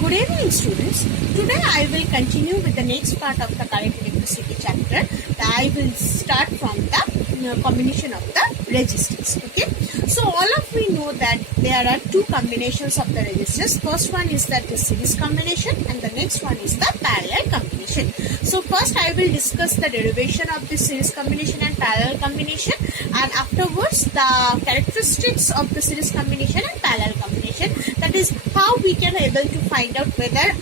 Good evening, students. Today I will continue with the next part of the current electricity chapter. I will start from the combination of the resistors. Okay. So all of we know that there are two combinations of the resistors. First one is that the series combination, and the next one is the parallel combination. So first I will discuss the derivation of the series combination and parallel combination, and afterwards the characteristics of the series combination and parallel combination. That is how we can able to find out whether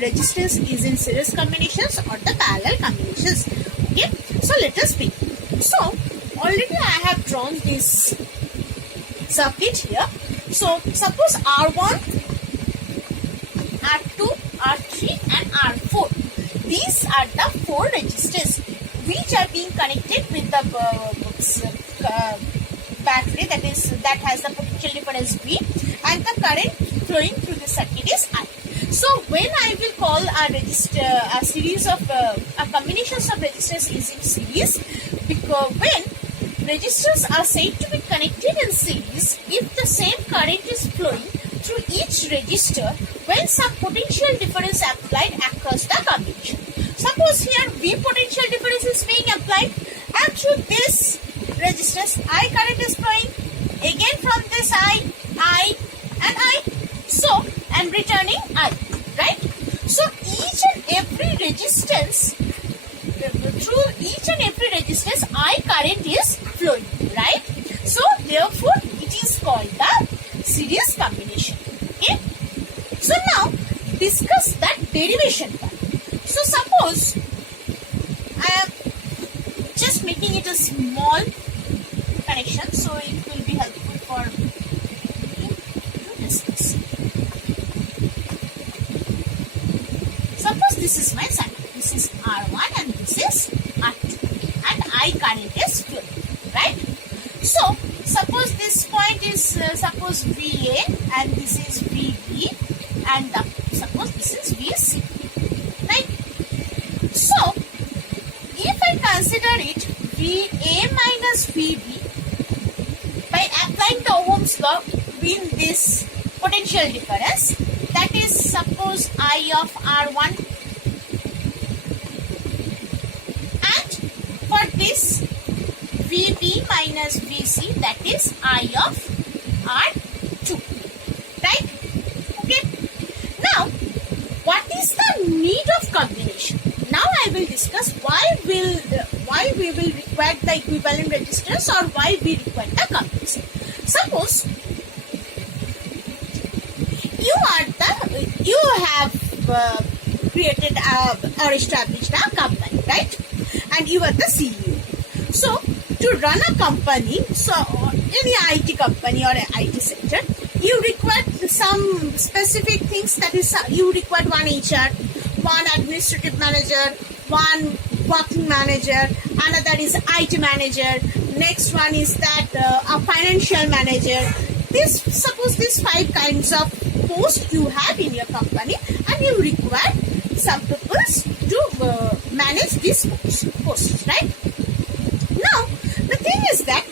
resistance is in series combinations or the parallel combinations. Okay, so let us begin. So already I have drawn this circuit here. So suppose R1, R2, R3 and R4. These are the four resistors which are being connected with the battery that has the potential difference V, and the current flowing through the circuit is I. So when I will call a series of combinations of resistors is in series, because when resistors are said to be connected in series if the same current is flowing through each resistor when some potential difference applied across the combination. Suppose here V potential difference is being applied, and through this resistance I current is flowing, again from this I and I, so and returning I, right? So each and every resistance, through each and every resistance I current is flowing, right? So therefore it is called the series combination. Okay, so now discuss that derivation part. So suppose I am just making it a small connection, so it will be helpful for to discuss. Suppose this is my circuit. This is R1 and this is R2, and I current is flowing, right? So suppose this point is suppose VA and this is VB, and suppose this is VC, right? So if I consider it VA minus VB, by applying the Ohm's law in this potential difference, that is suppose I of R1, and for this VB minus VC, that is I of R2, right? Okay. Now what is the need of combination? Now I will discuss why we will require the equivalent resistors, or why we require the combination. Suppose you have created or established a company, right? And you are the CEO. So to run a company, so any IT company or an IT sector, you require some specific things. That is, you require one HR, one administrative manager, one working manager, another is IT manager, next one is that a financial manager. Suppose these 5 kinds of posts you have in your company, and you require some people to manage these posts, right? Now the thing is that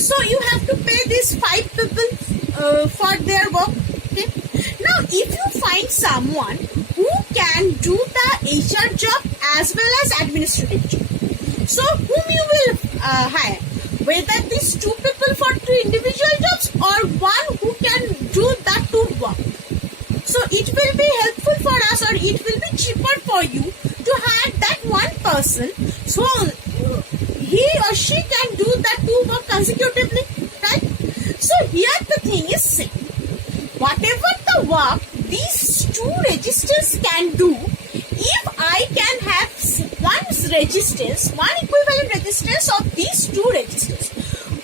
so you have to pay these 5 people for their work. Okay? Now if you find someone who can do the HR job as well as administrative job, so whom you will hire? Whether these 2 people for 2 individual jobs, or one who can do that 2 work. So it will be helpful for us, or it will be cheaper for you to hire that one person, so he or she can do that 2 work consecutively, right? So here the thing is same. Whatever the work these 2 resistors can do, if I can have one equivalent resistance of these 2 resistors,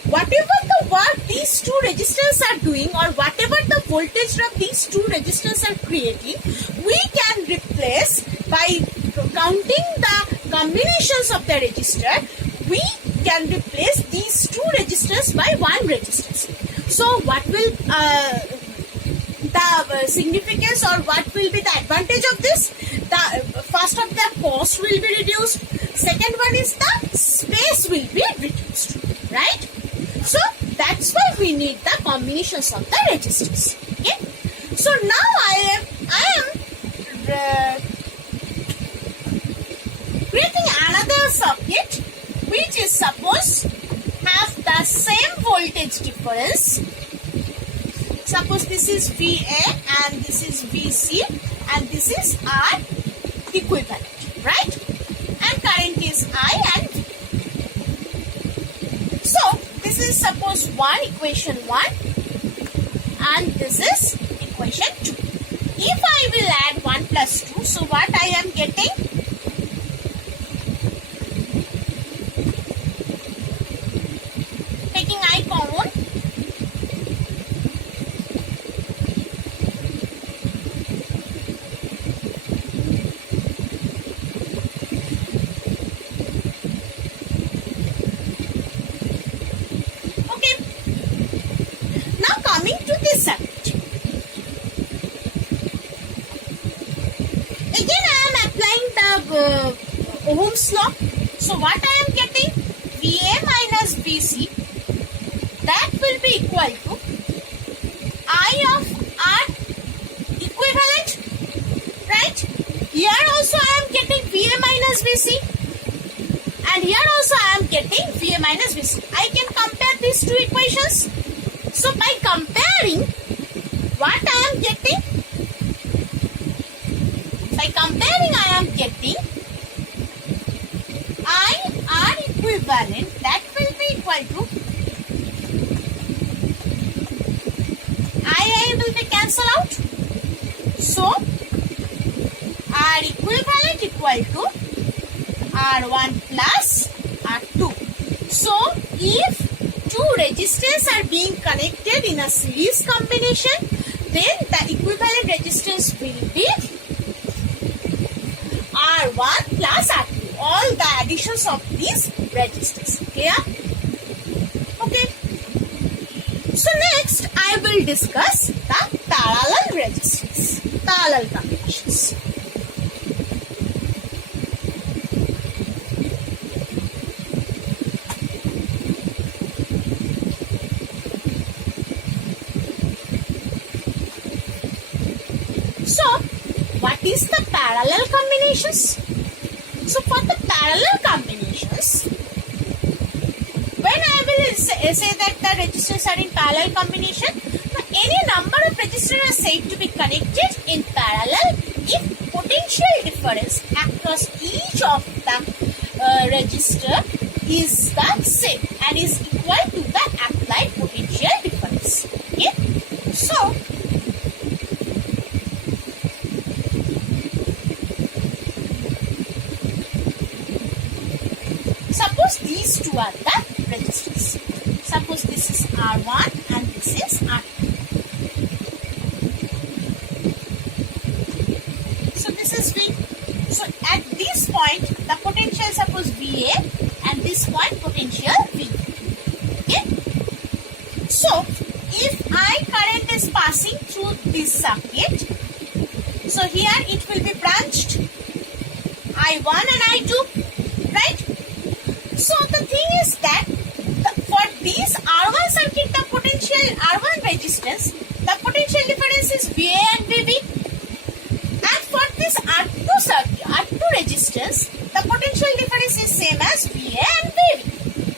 whatever the work these 2 resistors are doing, or whatever the voltage drop these 2 resistors are creating, we can replace by counting the combinations of the resistor. We can replace these 2 resistors by one resistor. So what will the significance, or what will be the advantage of this? The first of the cost will be reduced. Second one is the space will be reduced, right? So that's why we need the combinations of the resistors. Okay. So now I am creating another circuit which is suppose have the same voltage difference. Suppose this is VA and this is VC and this is R equivalent, right? And current is I and V. So this is suppose equation 1 and this is equation 2. If I will add 1 plus 2, so what I am getting? Taking I common, okay. Now coming to this circuit. Again I am applying the Ohm's law. So what I am getting? VA minus VC, that will be equal to I of R equivalent, right? Here also I am getting VA minus VC and here also I am getting VA minus VC. I can compare these two equations. So by comparing, what I am getting? By comparing I am getting I R equivalent, that will be equal to I will be cancel out. So R equivalent equal to R1 plus R2. So if two resistors are being connected in a series combination, then the equivalent resistance will be R1 plus R2. All the additions of these resistors. Clear? Okay. So next I will discuss the parallel resistors, parallel combinations. So what is the parallel combinations? So for the parallel combinations, when I will say that the resistors are in parallel combination, any number of resistors are said to be connected in parallel if potential difference across each of the resistor is the same and is equal to the applied potential difference. Okay, so suppose these two are the resistors. Suppose this is R1 and this is R2. So this is V. So at this point the potential suppose VA and this point potential V. Okay. So if I current is passing through this circuit, so here it will be branched I1 and I2, right? So the thing is that for this R1 circuit, the potential R1 resistance, the potential difference is VA and VB. And for this R2 circuit, R2 resistance, the potential difference is same as VA and VB,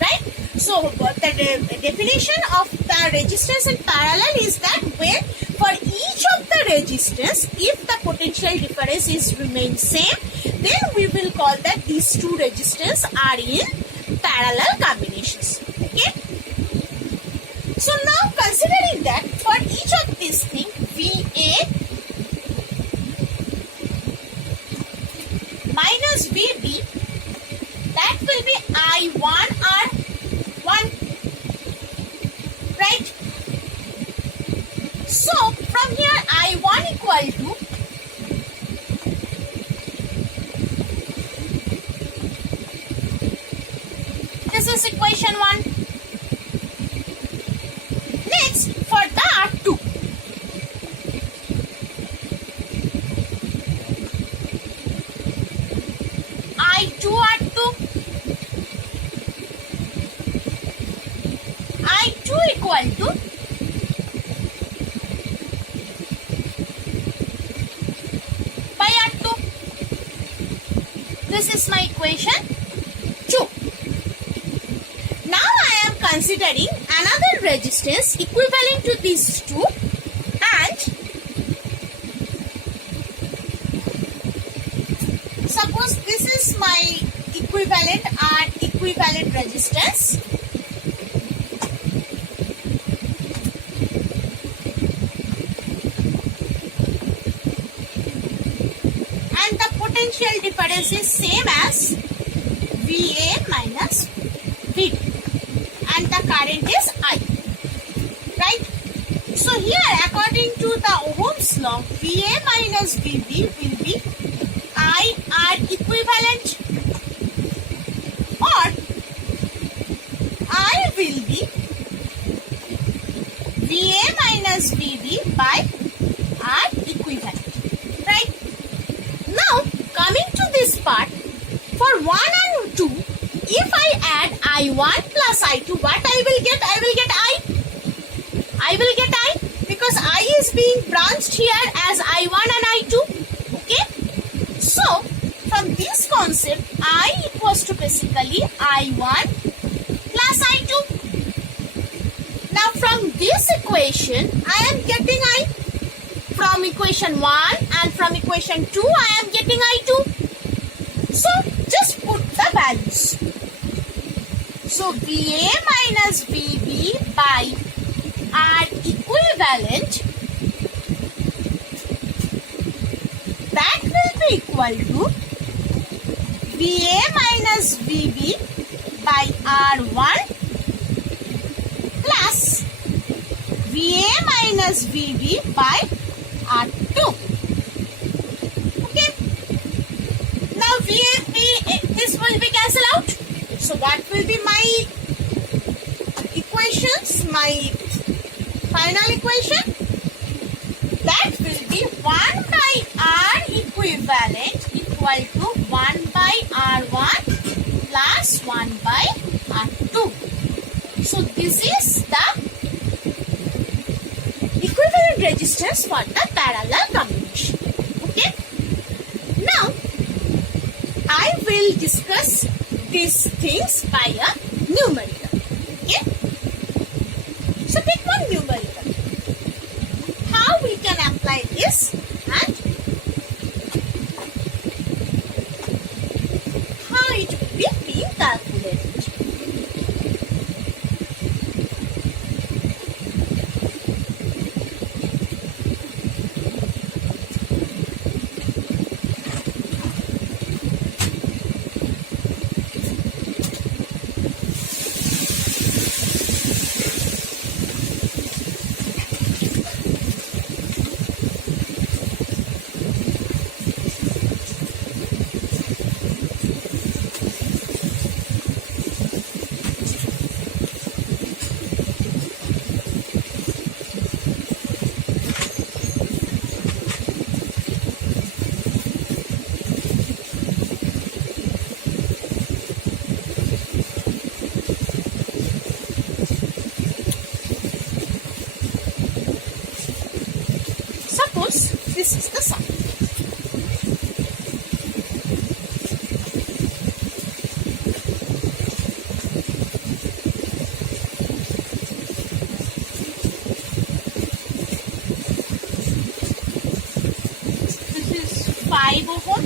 right? So the definition of the resistance in parallel is that when for each of the resistance, if the potential difference is remain same, then we will call that these two resistors are in parallel combinations. Okay. So now considering that for each of these things, VA minus VB, that will be I1R1, right? So from here I1 equal to this is equation 1. Next, for the R2, I2R2, I2 equal to this is my equation 2. Now I am considering another resistance equivalent to these two, and suppose this is my equivalent and equivalent resistance. And the potential difference is same as VA minus VB, and the current is I, right? So here, according to the Ohm's law, VA minus VB will be I are equivalent, or I will be VA minus VB by R equivalent, right? Now, coming to this part, for 1 and 2, if I add I1 plus I2, what I will get? I will get I will get I, because I is being branched here as I1 and I2, okay? So, from this concept, I equals to basically I1 plus I2. Now, from this equation, I am getting I. From equation 1 and from equation 2, I am getting I2. So, just put the values. So, VA minus VB by R equivalent, that will be equal to VA minus VB by R1 plus VA minus VB by R2. Okay. Now VA, this will be cancelled out. So what will be my equations? My final equation? That will be 1 by R equivalent equal to 1 by R1 plus 1 by R2. So this is the equivalent resistance for the parallel combination. Okay. Now, I will discuss these things by a numerical. Okay. So take one numerical. How we can apply this and how it will be being calculated. This is the sum. This is 5 ohm.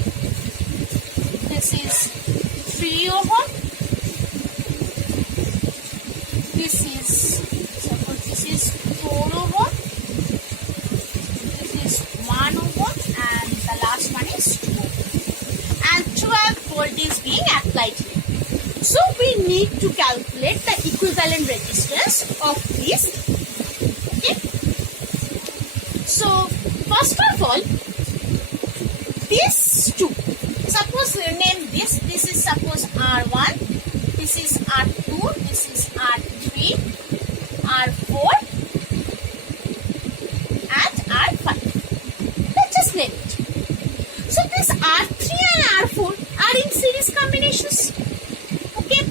This is 3 ohm. This is, suppose this is 4 ohm. And the last one is 2 and 12 volt is being applied here. So we need to calculate the equivalent resistance of this. Okay. So first of all, these two, suppose we name this. This is suppose R1, this is R2, this is R3, R4 and R5. Name it. So this R3 and R4 are in series combinations. Okay.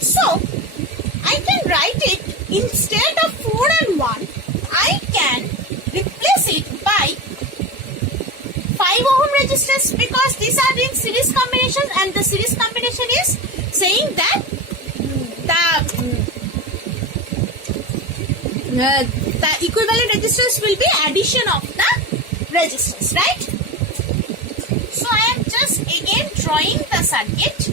So I can write it instead of 4 and 1. I can replace it by 5 ohm resistance. resistors? Because these are in series combinations, and the series combination is saying that the equivalent resistance will be addition of the resistors, right? So I am just again drawing the circuit.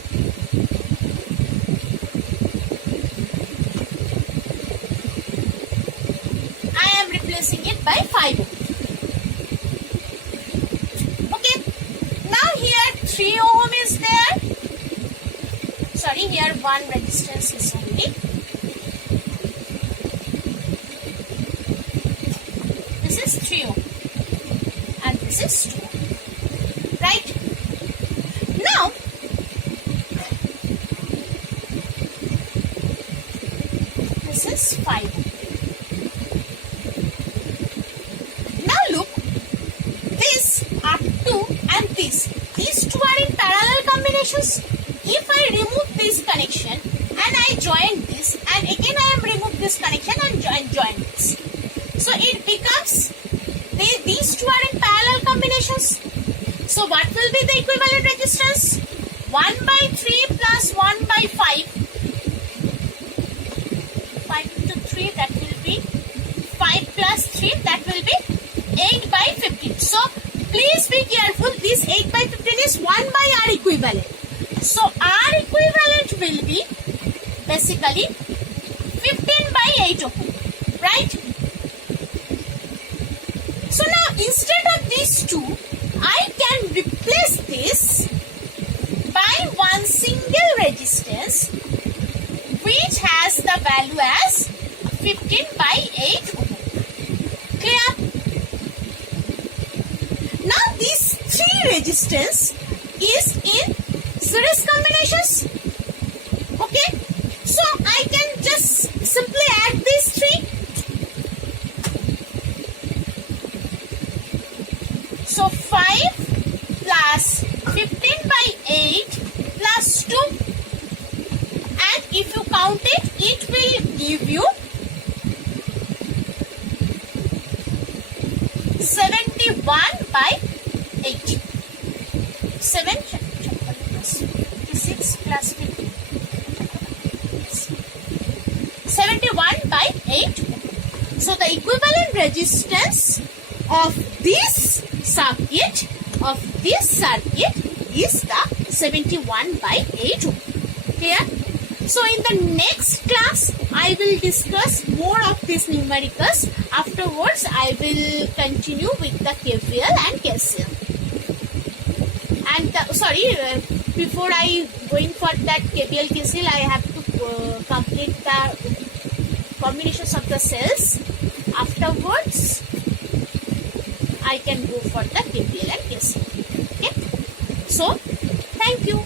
I am replacing it by 5 ohm. Okay. Now here 3 ohm is there. Sorry, here one resistance is only. This is 3 ohm and this is 2 ohm. Right? Now, this is 5 ohm. Now look, this R2 and these two are in parallel combinations. If I remove this connection and I join this, and again I am remove this connection and join this, so it becomes these two are in parallel combinations. So what will be the equivalent resistance? 1 by 3 plus 1 by 5. 5 into 3, that will be 5 plus 3, that will be 8 by 15. So please be careful, this 8 by 15 is 1 by R equivalent. So R equivalent will be basically 15 by 8 ohm, right? So now instead of these two, I can replace this by one single resistance which has the value as 15 by 8 ohm. Clear? Now these three resistance is in series combinations. Okay, so I can just simply add these three. So 5 plus 15 by 8 plus 2, and if you count it, it will give you 71 by 8. 56 plus 15. 71 by 8. So the equivalent resistance of this circuit is the 71 by 8 ohm. Clear? So in the next class, I will discuss more of these numericals. Afterwards, I will continue with the KVL and KCL. And before I going for that KVL KCL, I have to complete the combinations of the cells. Afterwards, I can go for the KVL and KCL. Okay. So, thank you.